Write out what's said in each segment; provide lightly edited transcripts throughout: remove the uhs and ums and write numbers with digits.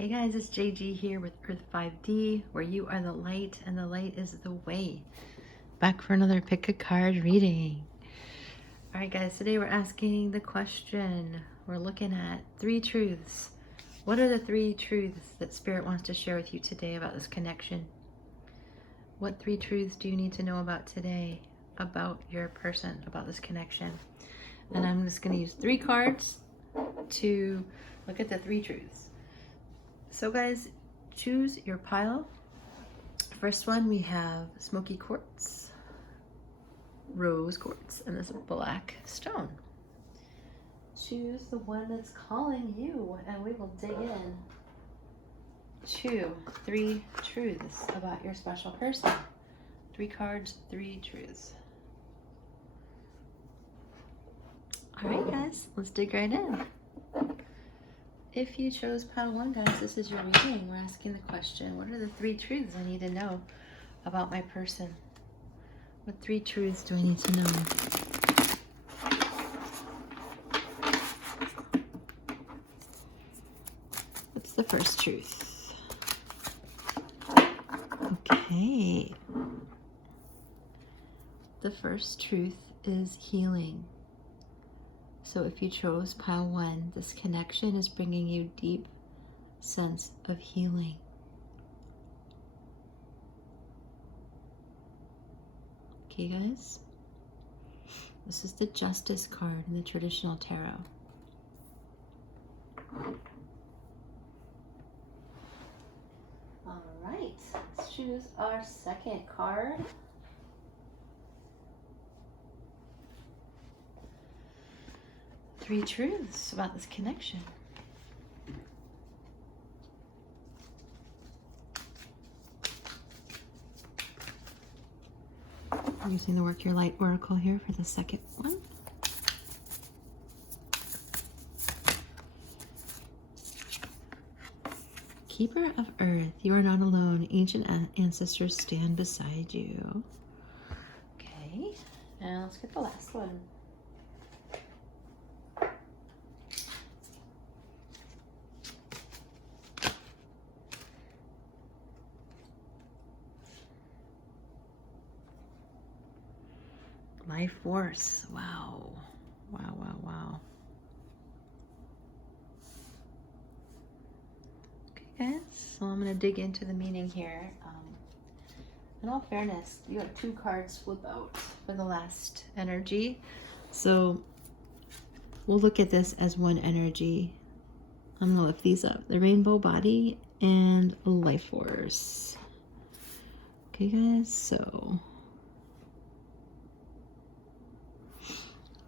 Hey guys, it's JG here with Earth 5D, where you are the light and the light is the way. Back for another pick a card reading. All right guys, today we're asking the question. We're looking at 3 truths. What are the 3 truths that Spirit wants to share with you today about this connection? What 3 truths do you need to know about today, about your person, about this connection? And I'm just going to use 3 cards to look at the 3 truths. So guys, choose your pile. First one, we have Smokey quartz, rose quartz, and this black stone. Choose the one that's calling you and we will dig in to 3 truths about your special person. 3 cards, 3 truths. All right guys, let's dig right in. If you chose pile 1, guys, this is your reading. We're asking the question, what are the 3 truths I need to know about my person? What 3 truths do I need to know? What's the first truth? Okay. The first truth is healing. So if you chose pile 1, this connection is bringing you deep sense of healing. Okay, guys? This is the Justice card in the traditional tarot. All right, let's choose our second card. Three truths about this connection. I'm using the Work Your Light Oracle here for the second one. Keeper of Earth, you are not alone. Ancient ancestors stand beside you. Okay, and let's get the last one. Life force. Wow. Wow, wow, wow. Okay, guys. So I'm going to dig into the meaning here. In all fairness, you have 2 cards flip out for the last energy. So we'll look at this as one energy. I'm going to lift these up. The rainbow body and life force. Okay, guys. So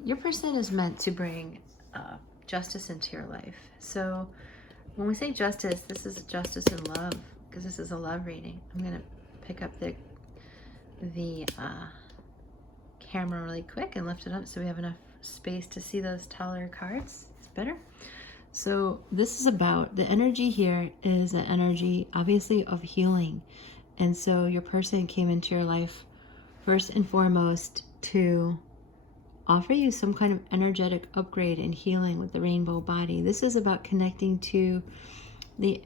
your person is meant to bring justice into your life. So when we say justice, this is justice in love, because this is a love reading. I'm going to pick up the camera really quick and lift it up so we have enough space to see those taller cards. It's better. So this is about, the energy here is an energy obviously of healing. And so your person came into your life first and foremost to offer you some kind of energetic upgrade and healing with the rainbow body. This is about connecting to the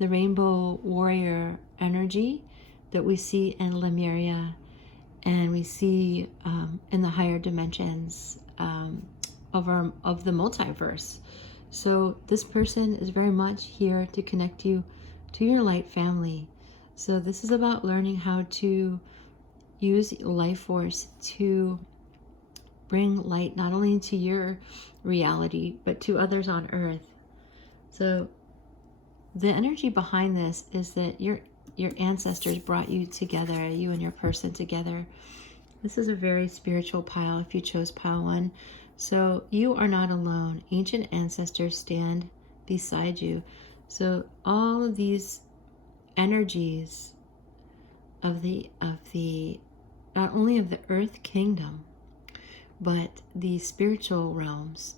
rainbow warrior energy that we see in Lemuria and we see in the higher dimensions of the multiverse. So this person is very much here to connect you to your light family. So this is about learning how to use life force to bring light not only into your reality, but to others on earth. So the energy behind this is that your ancestors brought you together, you and your person together. This is a very spiritual pile if you chose pile 1. So you are not alone. Ancient ancestors stand beside you. So all of these energies of the not only of the earth kingdom, but the spiritual realms,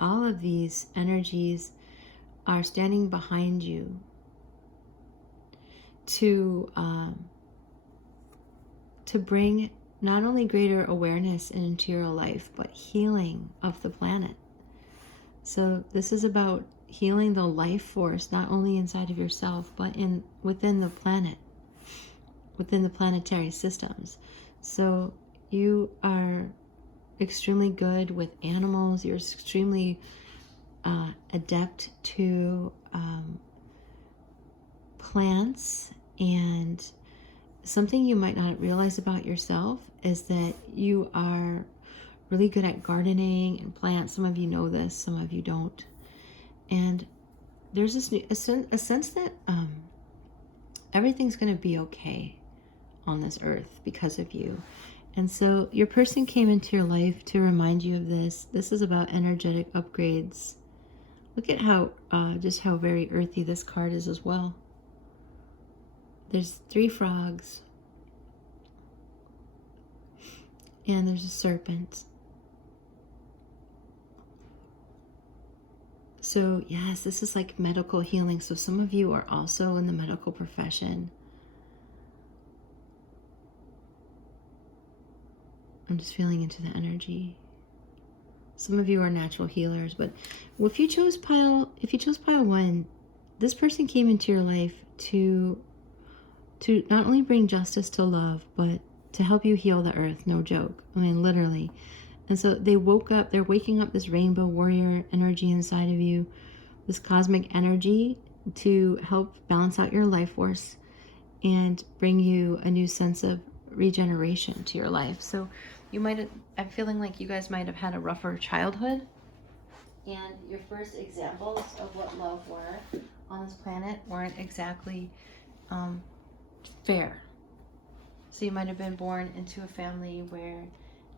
all of these energies are standing behind you to bring not only greater awareness into your life, but healing of the planet. So this is about healing the life force, not only inside of yourself, but within the planet, within the planetary systems. So you are extremely good with animals. You're extremely adept to plants. And something you might not realize about yourself is that you are really good at gardening and plants. Some of you know this, some of you don't. And there's a sense that everything's going to be okay on this earth because of you. And so your person came into your life to remind you of this. This is about energetic upgrades. Look at how just how very earthy this card is as well. There's 3 frogs. And there's a serpent. So yes, this is like medical healing. So some of you are also in the medical profession. I'm just feeling into the energy. Some of you are natural healers, but if you chose pile 1, this person came into your life to not only bring justice to love, but to help you heal the earth. No joke. I mean, literally. And so they're waking up this rainbow warrior energy inside of you, this cosmic energy to help balance out your life force and bring you a new sense of regeneration to your life. So I'm feeling like you guys might have had a rougher childhood, and your first examples of what love were on this planet weren't exactly fair. So you might have been born into a family where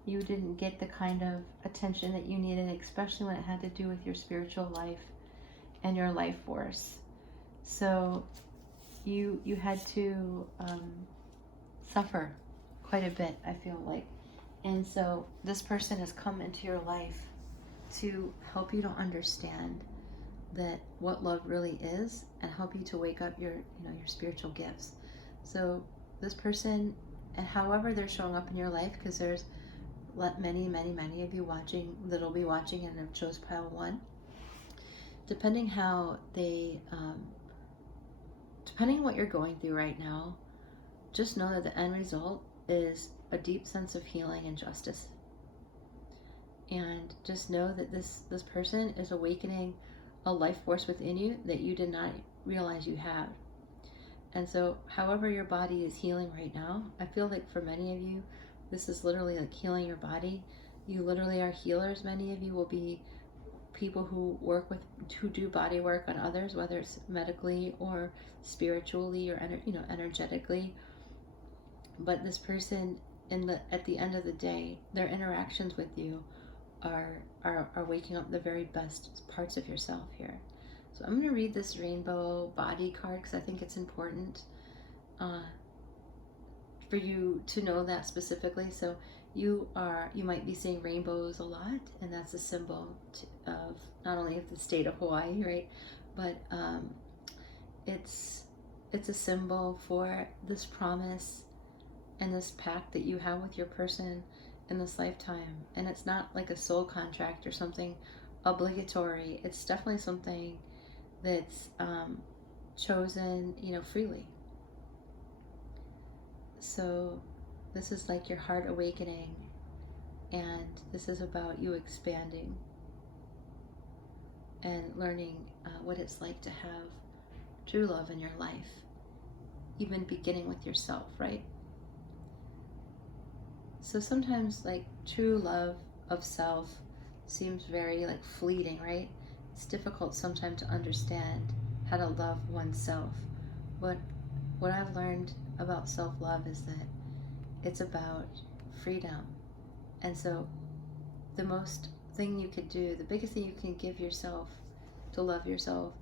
you didn't get the kind of attention that you needed, especially when it had to do with your spiritual life and your life force. So you had to suffer quite a bit, I feel like. And so this person has come into your life to help you to understand that what love really is, and help you to wake up your spiritual gifts. So this person, and however they're showing up in your life, because there's many of you watching that'll be watching and have chose pile 1. Depending how depending what you're going through right now, just know that the end result is a deep sense of healing and justice. And just know that this person is awakening a life force within you that you did not realize you had. And so however your body is healing right now, I feel like for many of you, this is literally like healing your body. You literally are healers. Many of you will be people who do body work on others, whether it's medically or spiritually or energetically. But this person, at the end of the day, their interactions with you are waking up the very best parts of yourself here. So I'm going to read this rainbow body card because I think it's important for you to know that specifically. So you might be seeing rainbows a lot, and that's a symbol of not only of the state of Hawaii, right? But it's a symbol for this promise and this pact that you have with your person in this lifetime. And it's not like a soul contract or something obligatory. It's definitely something that's chosen, freely. So this is like your heart awakening, and this is about you expanding and learning what it's like to have true love in your life, even beginning with yourself, right? So sometimes like true love of self seems very like fleeting, right? It's difficult sometimes to understand how to love oneself. But what I've learned about self-love is that it's about freedom. And so the most thing you could do, the biggest thing you can give yourself to love yourself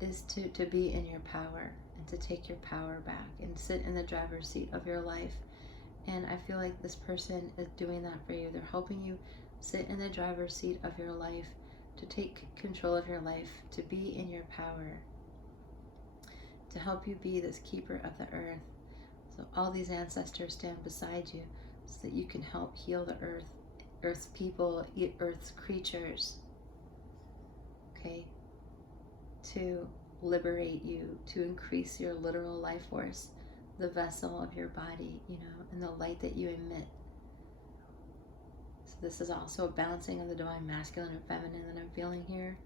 is to be in your power and to take your power back and sit in the driver's seat of your life. And I feel like this person is doing that for you. They're helping you sit in the driver's seat of your life, to take control of your life, to be in your power, to help you be this keeper of the earth. So all these ancestors stand beside you so that you can help heal the earth, Earth's people, Earth's creatures. Okay? to liberate you, to increase your literal life force, the vessel of your body, you know, and the light that you emit. So this is also a balancing of the divine masculine and feminine that I'm feeling here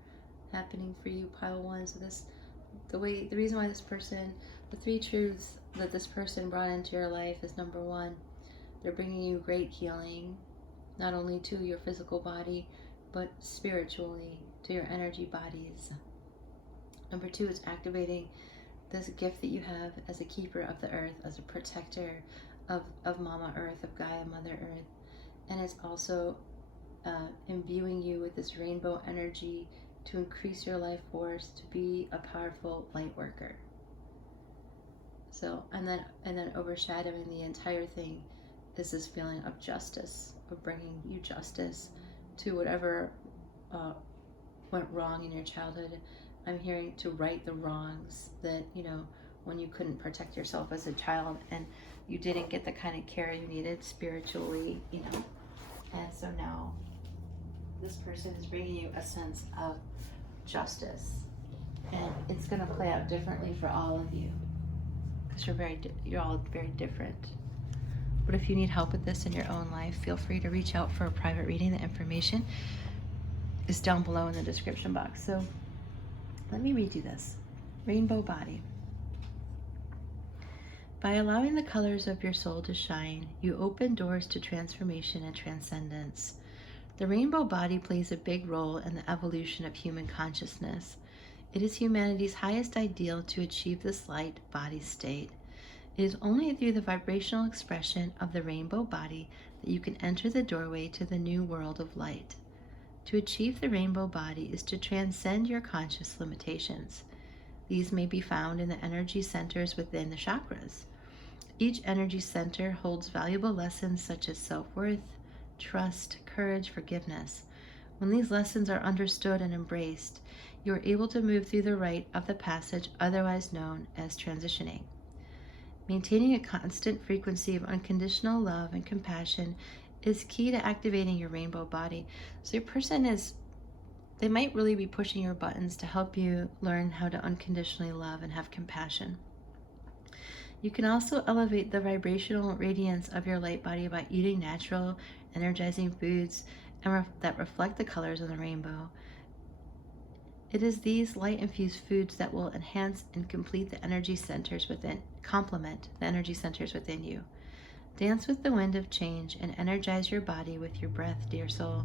happening for you, pile one. So this, the reason why this person, the three truths that this person brought into your life is, number one, they're bringing you great healing, not only to your physical body, but spiritually to your energy bodies. Number two, it's activating this gift that you have as a keeper of the earth, as a protector of Mama Earth, of Gaia, Mother Earth. And it's also imbuing you with this rainbow energy to increase your life force, to be a powerful light worker. So, and then overshadowing the entire thing is this feeling of justice, of bringing you justice to whatever went wrong in your childhood. I'm hearing to right the wrongs that, you know, when you couldn't protect yourself as a child and you didn't get the kind of care you needed spiritually, you know. And so now this person is bringing you a sense of justice, and it's going to play out differently for all of you because you're all very different. But if you need help with this in your own life, feel free to reach out for a private reading. The information is down below in the description box. So let me read you this. Rainbow body. By allowing the colors of your soul to shine, you open doors to transformation and transcendence. The rainbow body plays a big role in the evolution of human consciousness. It is humanity's highest ideal to achieve this light body state. It is only through the vibrational expression of the rainbow body that you can enter the doorway to the new world of light. To achieve the rainbow body is to transcend your conscious limitations. These may be found in the energy centers within the chakras. Each energy center holds valuable lessons such as self-worth, trust, courage, forgiveness. When these lessons are understood and embraced, you are able to move through the rite of the passage, otherwise known as transitioning. Maintaining a constant frequency of unconditional love and compassion is key to activating your rainbow body. So your person they might really be pushing your buttons to help you learn how to unconditionally love and have compassion. You can also elevate the vibrational radiance of your light body by eating natural, energizing foods that reflect the colors of the rainbow. It is these light-infused foods that will enhance and complement the energy centers within you. Dance with the wind of change and energize your body with your breath, dear soul.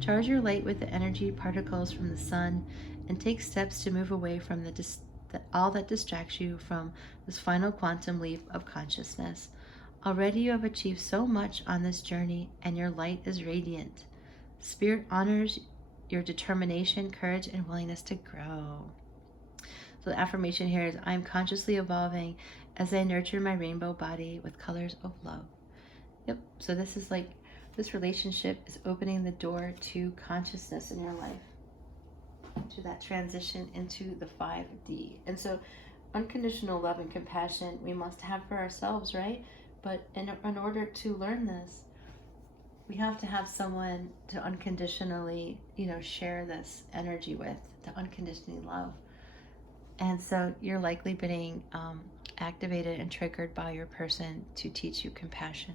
Charge your light with the energy particles from the sun and take steps to move away from all that distracts you from this final quantum leap of consciousness. Already you have achieved so much on this journey, and your light is radiant. Spirit honors your determination, courage, and willingness to grow. So the affirmation here is, I am consciously evolving as I nurture my rainbow body with colors of love. Yep, so this is like, this relationship is opening the door to consciousness in your life, to that transition into the 5D. And so unconditional love and compassion we must have for ourselves, right? But in order to learn this, we have to have someone to unconditionally, share this energy with, to unconditionally love. And so you're likely being activated and triggered by your person to teach you compassion,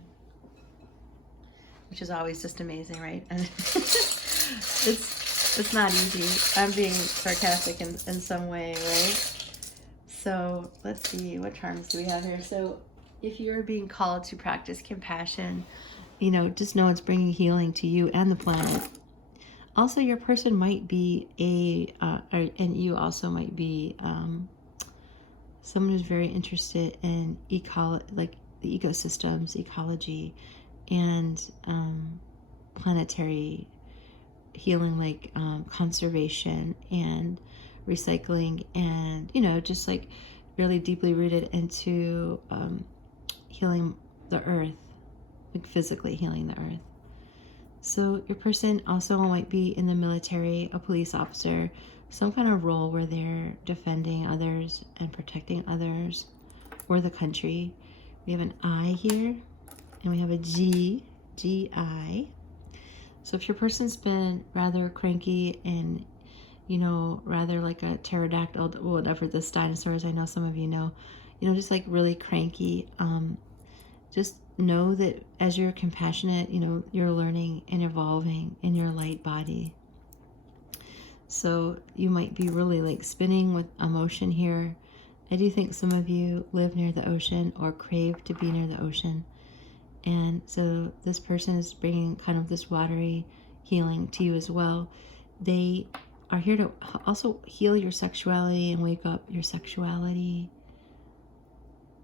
which is always just amazing, right? And it's not easy. I'm being sarcastic in some way, right? So let's see, what charms do we have here? So if you're being called to practice compassion, just know it's bringing healing to you and the planet. Also, your person might be and you also might be someone who's very interested in the ecosystems, ecology, and planetary healing, like conservation and recycling, and just like really deeply rooted into healing the earth, like physically healing the earth. So your person also might be in the military, a police officer, some kind of role where they're defending others and protecting others or the country. We have an I here, and we have a G, G-I. So if your person's been rather cranky and, you know, rather like a pterodactyl, whatever this dinosaur is. I know some of you know, just like really cranky. Just know that as you're compassionate, you're learning and evolving in your light body. So you might be really like spinning with emotion here. I do think some of you live near the ocean or crave to be near the ocean. And so this person is bringing kind of this watery healing to you as well. They are here to also heal your sexuality and wake up your sexuality.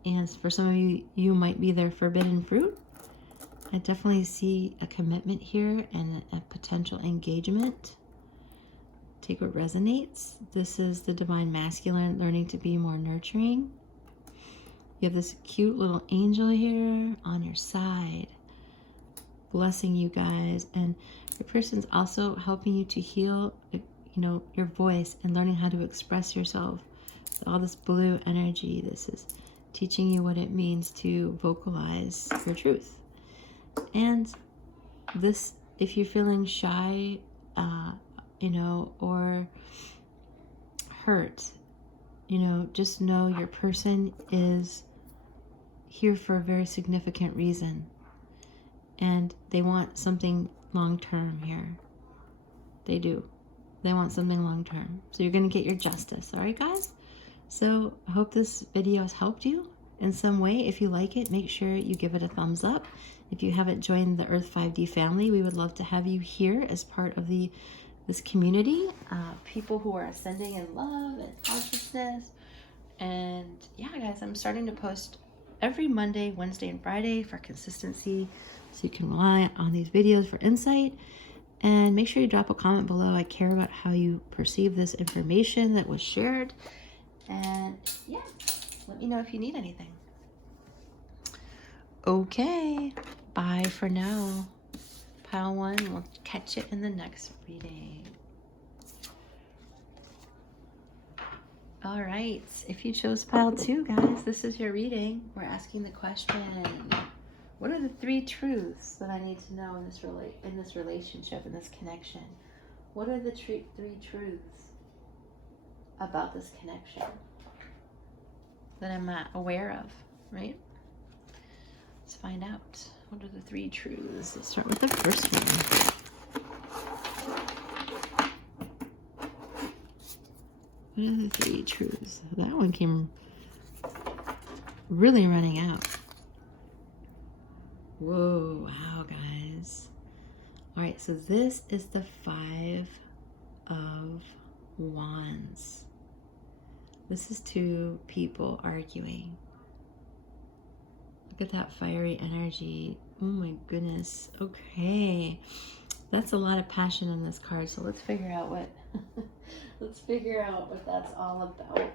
And for some of you, you might be their forbidden fruit. I definitely see a commitment here and a potential engagement. Take what resonates. This is the divine masculine learning to be more nurturing. You have this cute little angel here on your side, blessing you guys. And your person's also helping you to heal, your voice and learning how to express yourself. All this blue energy, this is teaching you what it means to vocalize your truth. And this, if you're feeling shy, or hurt, just know your person is here for a very significant reason. And they want something long-term here. They do. They want something long-term. So you're going to get your justice. All right, guys? So I hope this video has helped you in some way. If you like it, make sure you give it a thumbs up. If you haven't joined the Earth 5D family, we would love to have you here as part of this community. People who are ascending in love and consciousness. And yeah, guys, I'm starting to post every Monday, Wednesday, and Friday for consistency, so you can rely on these videos for insight. And make sure you drop a comment below. I care about how you perceive this information that was shared. And yeah, let me know if you need anything. Okay, bye for now. Pile 1, we'll catch you in the next reading. All right, if you chose pile 2, guys, this is your reading. We're asking the question, what are the 3 truths that I need to know in this relationship, in this connection? What are the 3 truths about this connection that I'm not aware of, right? Let's find out. What are the 3 truths? Let's start with the first one. What are the 3 truths? That one came really running out. Whoa, wow, guys. All right, so this is the 5 of Wands. This is 2 people arguing. Look at that fiery energy. Oh my goodness. Okay. That's a lot of passion in this card, so let's figure out what that's all about.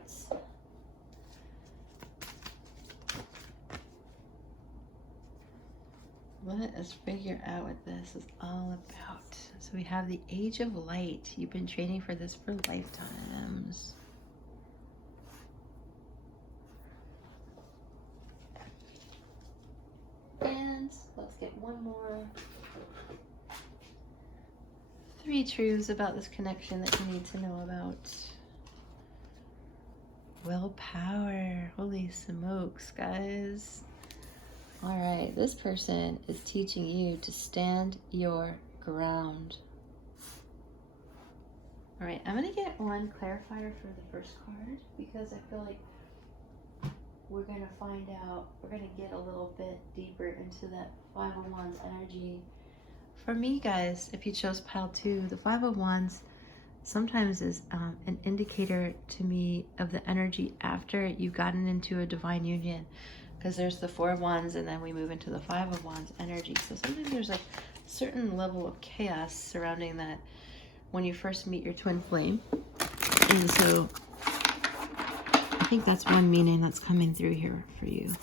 Let us figure out what this is all about. So we have the Age of Light. You've been training for this for lifetimes. And let's get one more. 3 truths about this connection that you need to know about. Willpower. Holy smokes, guys. All right, this person is teaching you to stand your ground. All right, I'm going to get one clarifier for the first card because I feel like we're going to find out, we're going to get a little bit deeper into that 5 of Wands energy. For me, guys, if you chose pile 2, the 5 of Wands sometimes is an indicator to me of the energy after you've gotten into a divine union, because there's the 4 of Wands and then we move into the 5 of Wands energy. So sometimes there's like a certain level of chaos surrounding that when you first meet your twin flame. And so I think that's one meaning that's coming through here for you.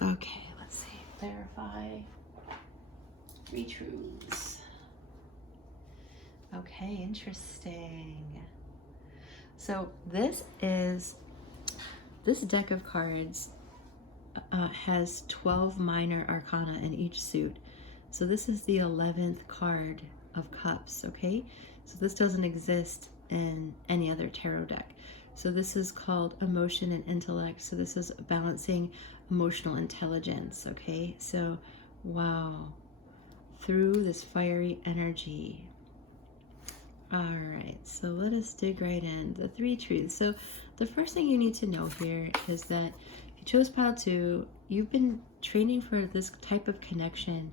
Okay, let's see. Verify. 3 truths. Okay, interesting. So this deck of cards has 12 minor arcana in each suit. So this is the 11th card of Cups, okay? So this doesn't exist in any other tarot deck. So this is called Emotion and Intellect. So this is balancing emotional intelligence, okay? So, wow. Through this fiery energy. All right, so let us dig right in. The 3 truths. So the first thing you need to know here is that if you chose pile 2, you've been training for this type of connection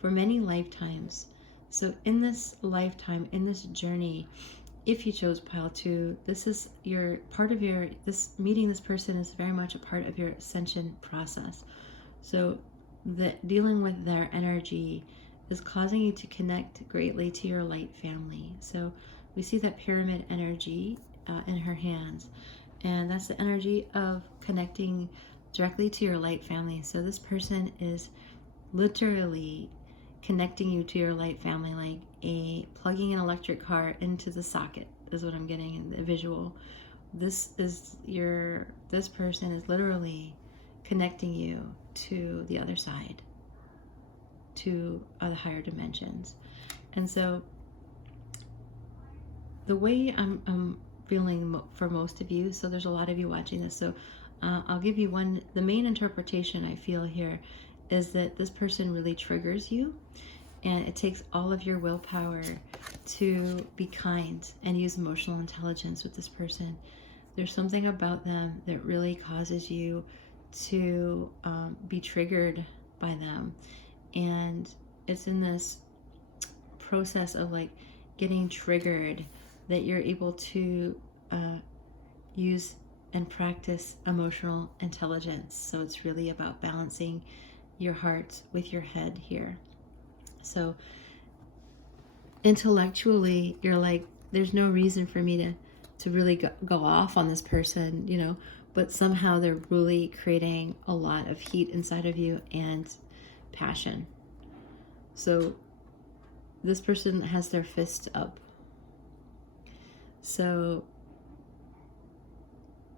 for many lifetimes. So in this lifetime, in this journey, if you chose pile 2, this is your part of your, this meeting this person is very much a part of your ascension process. So the dealing with their energy is causing you to connect greatly to your light family. So we see that pyramid energy in her hands, and that's the energy of connecting directly to your light family. So this person is literally connecting you to your light family, like plugging an electric car into the socket is what I'm getting in the visual. This person is literally connecting you to the other side, to the higher dimensions. And so the way I'm feeling for most of you, so there's a lot of you watching this, so I'll give you the main interpretation I feel here is that this person really triggers you, and it takes all of your willpower to be kind and use emotional intelligence with this person. There's something about them that really causes you to be triggered by them. And it's in this process of like getting triggered that you're able to use and practice emotional intelligence. So it's really about balancing your heart with your head here. So intellectually, you're like, there's no reason for me to really go off on this person, you know, but somehow they're really creating a lot of heat inside of you and passion. So this person has their fist up. So,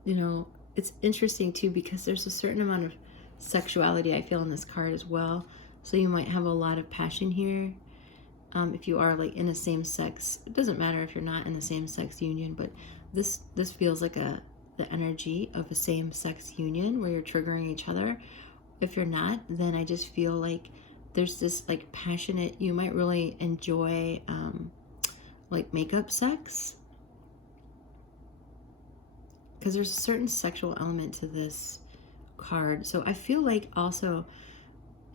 you know, it's interesting too, because there's a certain amount of sexuality I feel in this card as well. So you might have a lot of passion here. If you are like in a same sex, it doesn't matter if you're not in the same sex union, but this feels like the energy of a same sex union where you're triggering each other. If you're not, then I just feel like there's this like passionate, you might really enjoy like makeup sex, because there's a certain sexual element to this card. So I feel like also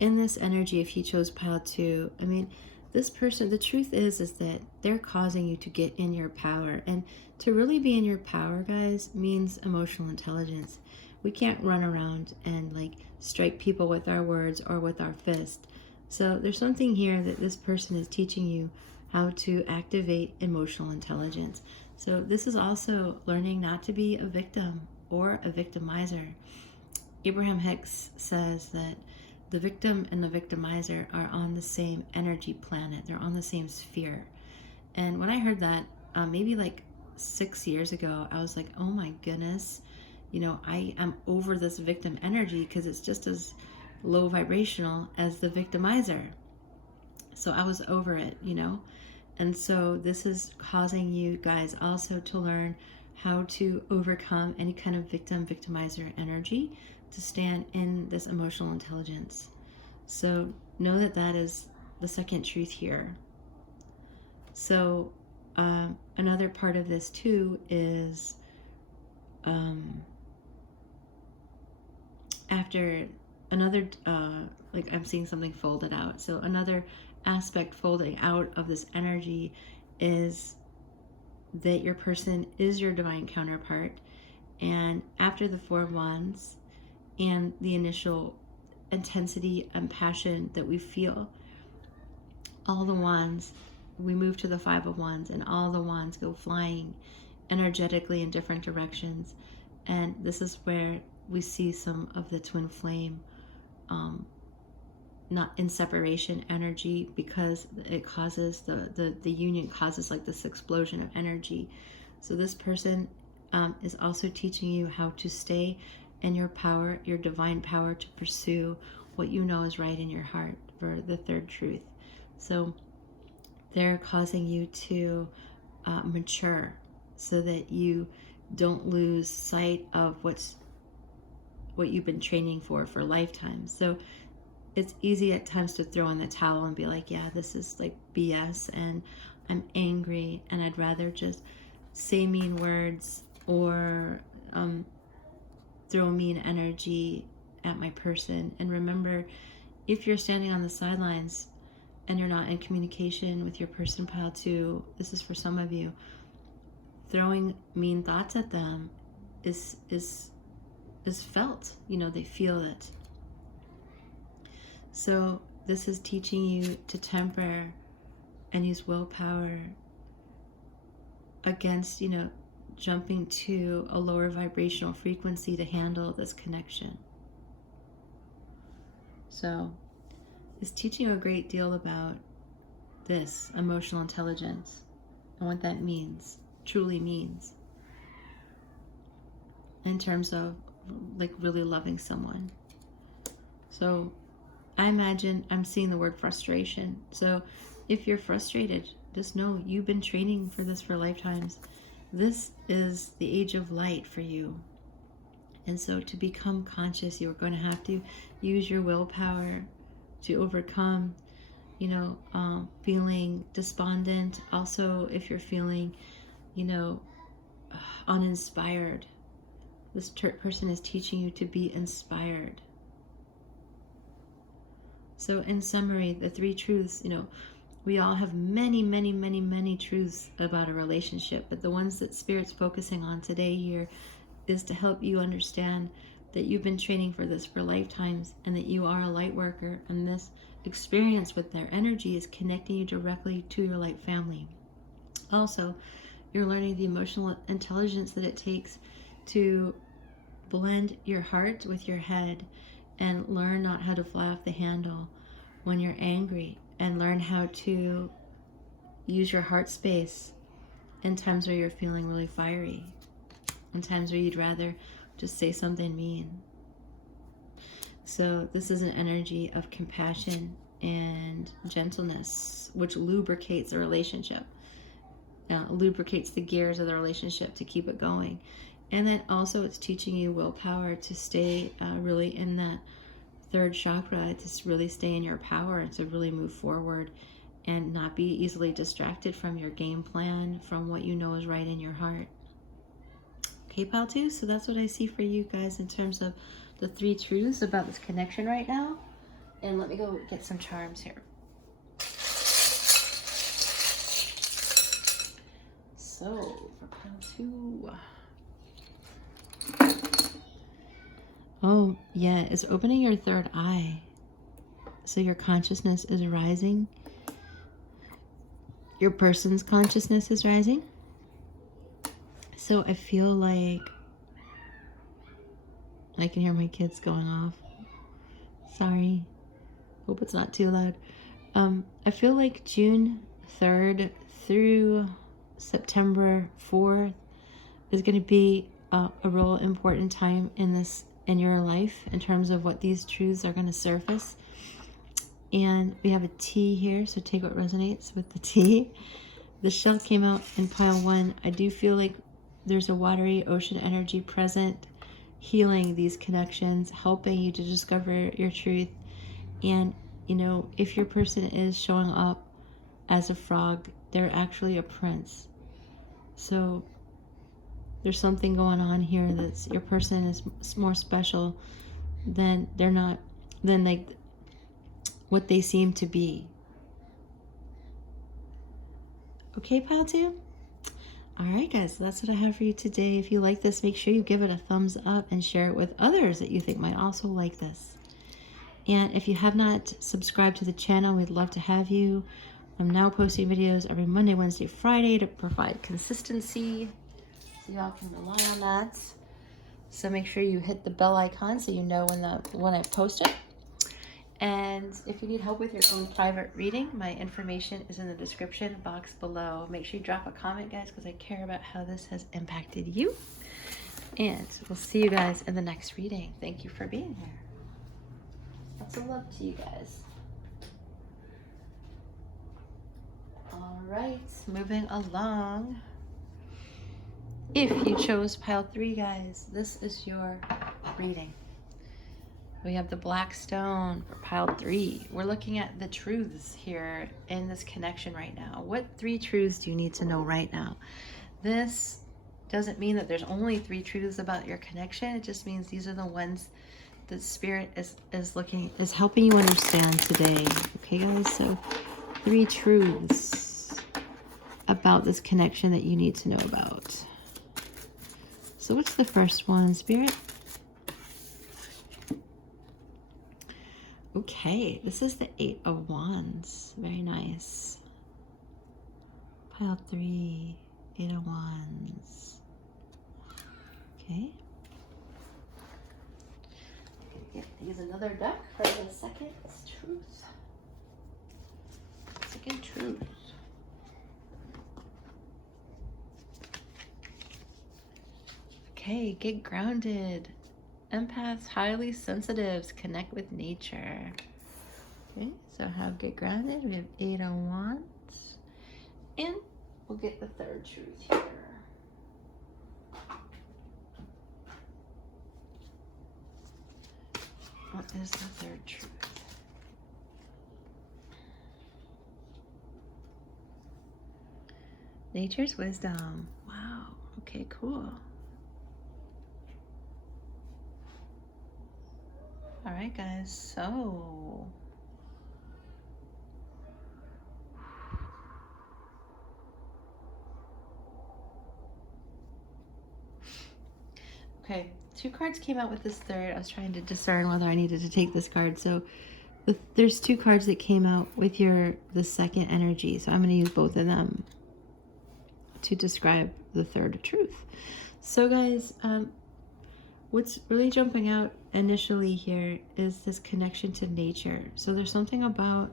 in this energy, if you chose pile 2, I mean, this person, the truth is that they're causing you to get in your power. And to really be in your power, guys, means emotional intelligence. We can't run around and like strike people with our words or with our fist. So there's something here that this person is teaching you how to activate emotional intelligence. So this is also learning not to be a victim or a victimizer. Abraham Hicks says that the victim and the victimizer are on the same energy planet. They're on the same sphere. And when I heard that, maybe like 6 years ago, I was like, oh my goodness, you know, I am over this victim energy because it's just as low vibrational as the victimizer. So I was over it, you know. And so this is causing you guys also to learn how to overcome any kind of victimizer energy, to stand in this emotional intelligence. So know that that is the second truth here. So another part of this too is after another, like I'm seeing something folded out. So another aspect folding out of this energy is that your person is your divine counterpart. And after the 4 of Wands and the initial intensity and passion that we feel, all the wands, we move to the 5 of Wands, and all the wands go flying energetically in different directions. And this is where we see some of the twin flame, not in separation energy, because it causes the union causes like this explosion of energy. So this person is also teaching you how to stay in your power, your divine power, to pursue what you know is right in your heart, for the third truth. So they're causing you to mature so that you don't lose sight of what you've been training for lifetimes. So it's easy at times to throw in the towel and be like, yeah, this is like BS and I'm angry and I'd rather just say mean words or throw mean energy at my person. And remember, if you're standing on the sidelines and you're not in communication with your person pile 2, this is for some of you, throwing mean thoughts at them is felt. You know, they feel it. So this is teaching you to temper and use willpower against, you know, jumping to a lower vibrational frequency to handle this connection. So it's teaching you a great deal about this emotional intelligence and what that means, truly means, in terms of like really loving someone. So I imagine I'm seeing the word frustration. So if you're frustrated, just know you've been training for this for lifetimes. This is the age of light for you. And so to become conscious, you're going to have to use your willpower to overcome, you know, feeling despondent. Also, if you're feeling, you know, uninspired, this person is teaching you to be inspired. So in summary, the 3 truths, you know, we all have many, many, many, many truths about a relationship, but the ones that Spirit's focusing on today here is to help you understand that you've been training for this for lifetimes and that you are a light worker, and this experience with their energy is connecting you directly to your light family. Also, you're learning the emotional intelligence that it takes to blend your heart with your head and learn not how to fly off the handle when you're angry, and learn how to use your heart space in times where you're feeling really fiery, in times where you'd rather just say something mean. So this is an energy of compassion and gentleness, which lubricates a relationship, lubricates the gears of the relationship to keep it going. And then also it's teaching you willpower to stay really in that 3rd chakra, to really stay in your power and to really move forward and not be easily distracted from your game plan, from what you know is right in your heart. Okay, pile 2, so that's what I see for you guys in terms of the 3 truths about this connection right now. And let me go get some charms here. So for pile 2, oh yeah, it's opening your 3rd eye. So your consciousness is rising. Your person's consciousness is rising. So I feel like I can hear my kids going off. Sorry. Hope it's not too loud. I feel like June 3rd through September 4th is going to be a real important time in your life in terms of what these truths are going to surface. And we have a T here, so take what resonates with the T. The shell came out in pile 1. I do feel like there's a watery ocean energy present, healing these connections, helping you to discover your truth. And, you know, if your person is showing up as a frog, they're actually a prince. So there's something going on here that's your person is more special than like what they seem to be. Okay, pile 2? All right, guys, so that's what I have for you today. If you like this, make sure you give it a thumbs up and share it with others that you think might also like this. And if you have not subscribed to the channel, we'd love to have you. I'm now posting videos every Monday, Wednesday, Friday to provide consistency, so y'all can rely on that. So make sure you hit the bell icon so you know when I post it. And if you need help with your own private reading, my information is in the description box below. Make sure you drop a comment, guys, because I care about how this has impacted you. And we'll see you guys in the next reading. Thank you for being here. Lots of love to you guys. right, moving along. If you chose pile 3, guys, this is your reading. We have the black stone for pile 3. We're looking at the truths here in this connection right now. What 3 truths do you need to know right now? This doesn't mean that there's only 3 truths about your connection. It just means these are the ones that Spirit is helping you understand today. Okay, guys, so 3 truths about this connection that you need to know about. So what's the first one, Spirit? Okay, this is the 8 of Wands. Very nice. Pile 3, 8 of Wands. Okay. Use another deck for the second truth. Second truth. Okay, get grounded. Empaths, highly sensitives, connect with nature. Okay, so have get grounded. We have 8 of Wands. And we'll get the third truth here. What is the third truth? Nature's wisdom. Wow. Okay, cool. All right, guys. So okay, 2 cards came out with this third. I was trying to discern whether I needed to take this card. So there's 2 cards that came out with the second energy. So I'm going to use both of them to describe the third truth. So guys, what's really jumping out initially here is this connection to nature. So there's something about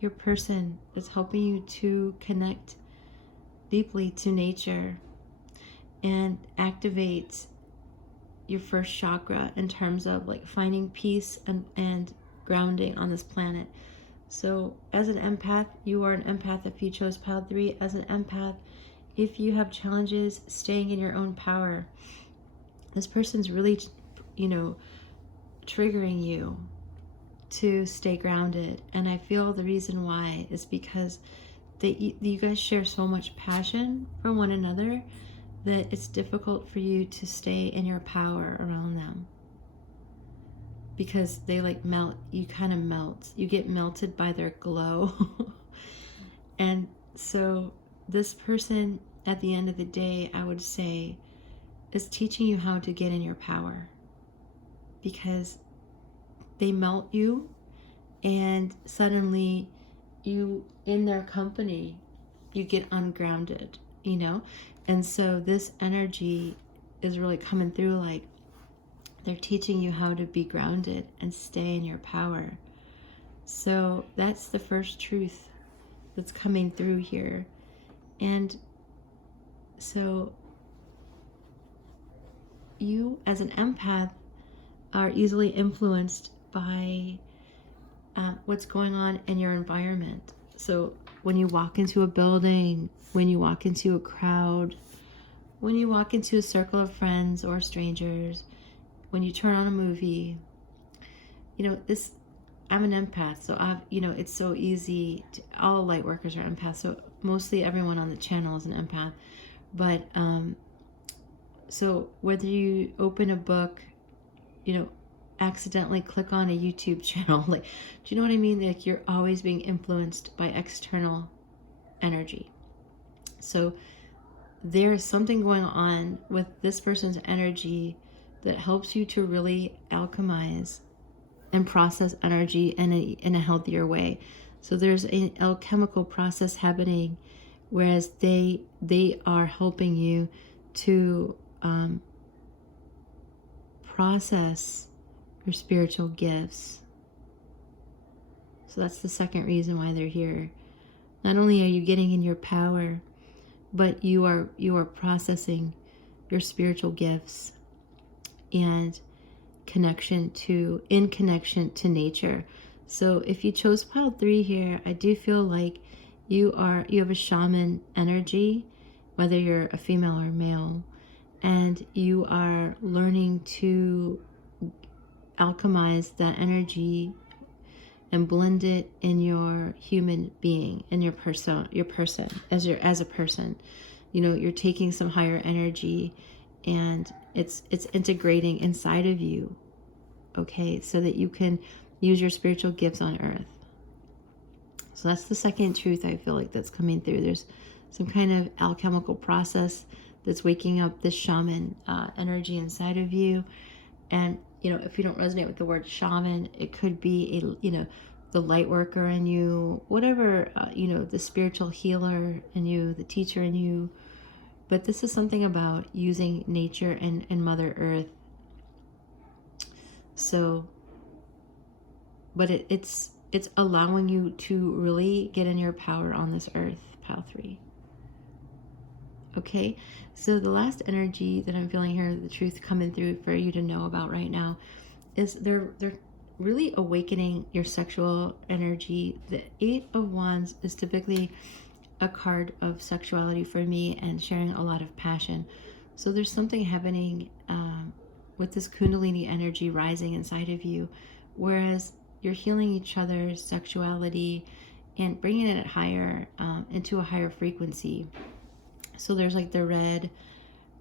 your person that's helping you to connect deeply to nature and activate your first chakra in terms of like finding peace and grounding on this planet. So as an empath, you are an empath if you chose pile 3. As an empath, if you have challenges staying in your own power, this person's really, triggering you to stay grounded. And I feel the reason why is because you guys share so much passion for one another that it's difficult for you to stay in your power around them. Because they like melt, you kind of melt. You get melted by their glow. And so this person, at the end of the day, I would say, is teaching you how to get in your power. Because they melt you, and suddenly you, in their company, you get ungrounded, And so this energy is really coming through like they're teaching you how to be grounded and stay in your power. So that's the first truth that's coming through here. And so you as an empath are easily influenced by what's going on in your environment. So when you walk into a building, when you walk into a crowd, when you walk into a circle of friends or strangers, when you turn on a movie, I'm an empath, so it's so easy all light workers are empaths, so mostly everyone on the channel is an empath. But so whether you open a book, accidentally click on a YouTube channel, do you know what I mean? Like, you're always being influenced by external energy. So there is something going on with this person's energy that helps you to really alchemize and process energy in a healthier way. So there's an alchemical process happening, whereas they are helping you to process your spiritual gifts. So that's the second reason why they're here. Not only are you getting in your power, but you are processing your spiritual gifts and connection to nature. So if you chose pile 3 here, I do feel like You have a shaman energy, whether you're a female or male, and you are learning to alchemize that energy and blend it in your human being, in your person, as a person. You know, you're taking some higher energy and it's integrating inside of you, okay, so that you can use your spiritual gifts on earth. So that's the second truth I feel like that's coming through. There's some kind of alchemical process that's waking up this shaman energy inside of you. And, you know, if you don't resonate with the word shaman, it could be, the light worker in you, whatever, the spiritual healer in you, the teacher in you. But this is something about using nature and Mother Earth. So, but it's allowing you to really get in your power on this earth, pile 3. Okay, so the last energy that I'm feeling here, the truth coming through for you to know about right now, is they're really awakening your sexual energy. The 8 of Wands is typically a card of sexuality for me and sharing a lot of passion. So there's something happening with this Kundalini energy rising inside of you, whereas you're healing each other's sexuality and bringing it higher, into a higher frequency. So there's like the red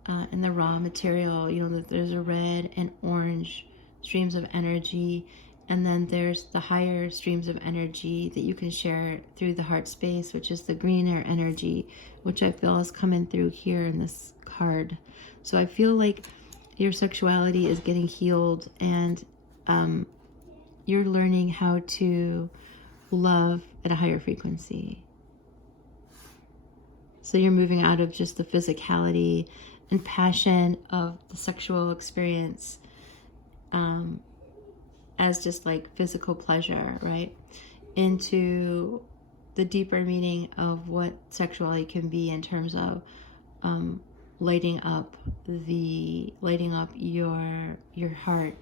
and the raw material, there's a red and orange streams of energy. And then there's the higher streams of energy that you can share through the heart space, which is the greener energy, which I feel is coming through here in this card. So I feel like your sexuality is getting healed, and you're learning how to love at a higher frequency. So you're moving out of just the physicality and passion of the sexual experience as just like physical pleasure, right? Into the deeper meaning of what sexuality can be in terms of lighting up your heart,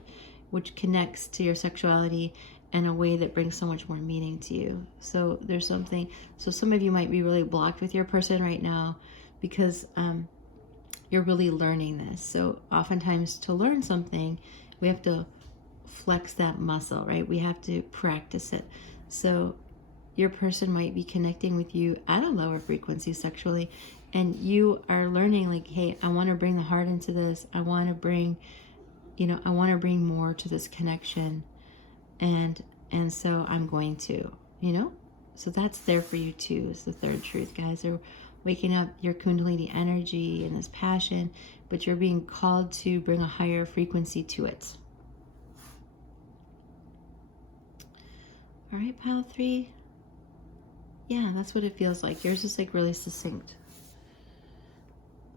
which connects to your sexuality in a way that brings so much more meaning to you. So there's something, so some of you might be really blocked with your person right now because you're really learning this. So oftentimes to learn something, we have to flex that muscle, right? We have to practice it. So your person might be connecting with you at a lower frequency sexually, and you are learning like, hey, I want to bring the heart into this. I want to bring more to this connection. And so I'm going to, so that's there for you too, is the third truth, guys. They're waking up your Kundalini energy and this passion, but you're being called to bring a higher frequency to it. All right, pile 3. Yeah, that's what it feels like. Yours is like really succinct.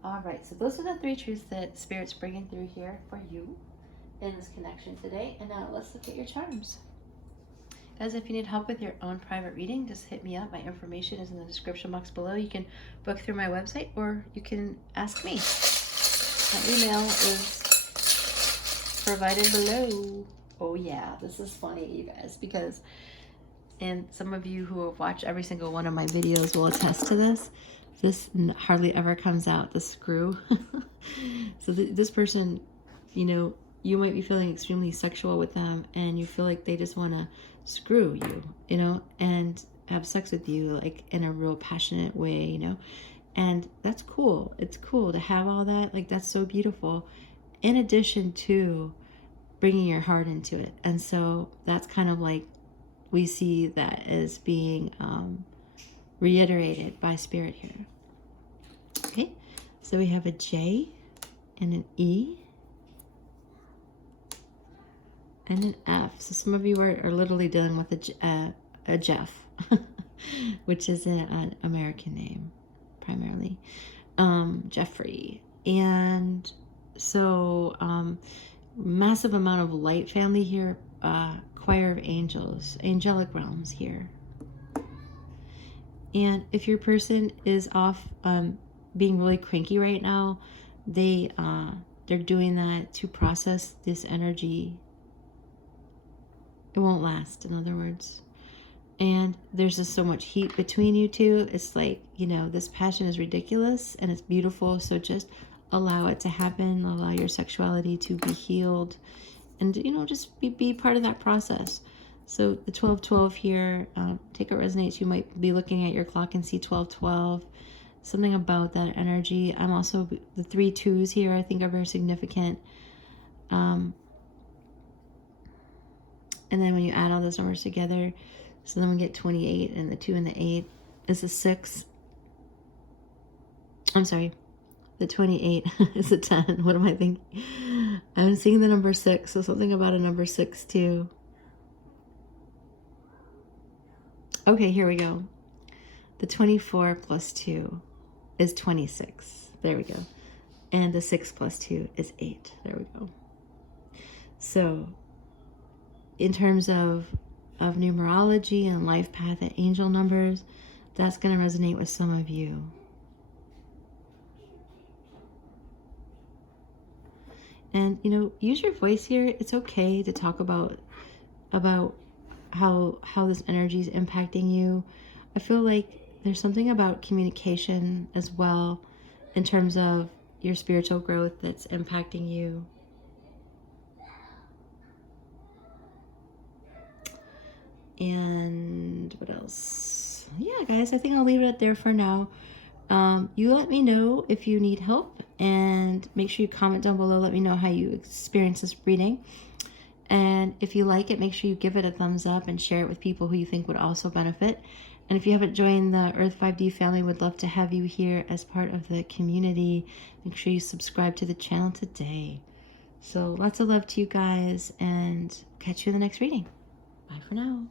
All right, so those are the 3 truths that Spirit's bringing through here for you in this connection today. And now let's look at your charms. Guys, if you need help with your own private reading, just hit me up. My information is in the description box below. You can book through my website, or you can ask me. My email is provided below. Oh yeah, this is funny, you guys, because, and some of you who have watched every single one of my videos will attest to this. This hardly ever comes out, the screw. So this person, you might be feeling extremely sexual with them, and you feel like they just want to screw you, and have sex with you, like in a real passionate way, and that's cool. It's cool to have all that. Like, that's so beautiful, in addition to bringing your heart into it. And so that's kind of like, we see that as being reiterated by Spirit here. Okay, so we have a J and an E and an F. So some of you are literally dealing with a Jeff, which is an American name, primarily. Jeffrey. And so massive amount of light family here, choir of angels, angelic realms here. And if your person is off being really cranky right now, they're doing that to process this energy. It won't last, in other words. And there's just so much heat between you two. It's like, you know, this passion is ridiculous and it's beautiful. So just allow it to happen. Allow your sexuality to be healed. And, you know, just be part of that process. So the 12-12 here, take what resonates. You might be looking at your clock and see 12-12. Something about that energy. I'm also, the 3 2s here I think are very significant. And then when you add all those numbers together, so then we get 28, and the 2 and the 8 is a 6. I'm sorry, the 28 is a 10. What am I thinking? I'm seeing the number 6, so something about a number 6 too. Okay, here we go. The 24 plus 2 is 26. There we go. And the 6 plus 2 is 8. There we go. So in terms of numerology and life path and angel numbers, that's going to resonate with some of you. And, you know, use your voice here. It's okay to talk about how this energy is impacting you. I feel like there's something about communication as well in terms of your spiritual growth that's impacting you. And what else? Yeah, guys, I think I'll leave it there for now. You let me know if you need help, and make sure you comment down below. Let me know how you experience this reading. And if you like it, make sure you give it a thumbs up and share it with people who you think would also benefit. And if you haven't joined the Earth 5D family, would love to have you here as part of the community. Make sure you subscribe to the channel today. So lots of love to you guys, and catch you in the next reading. Bye for now.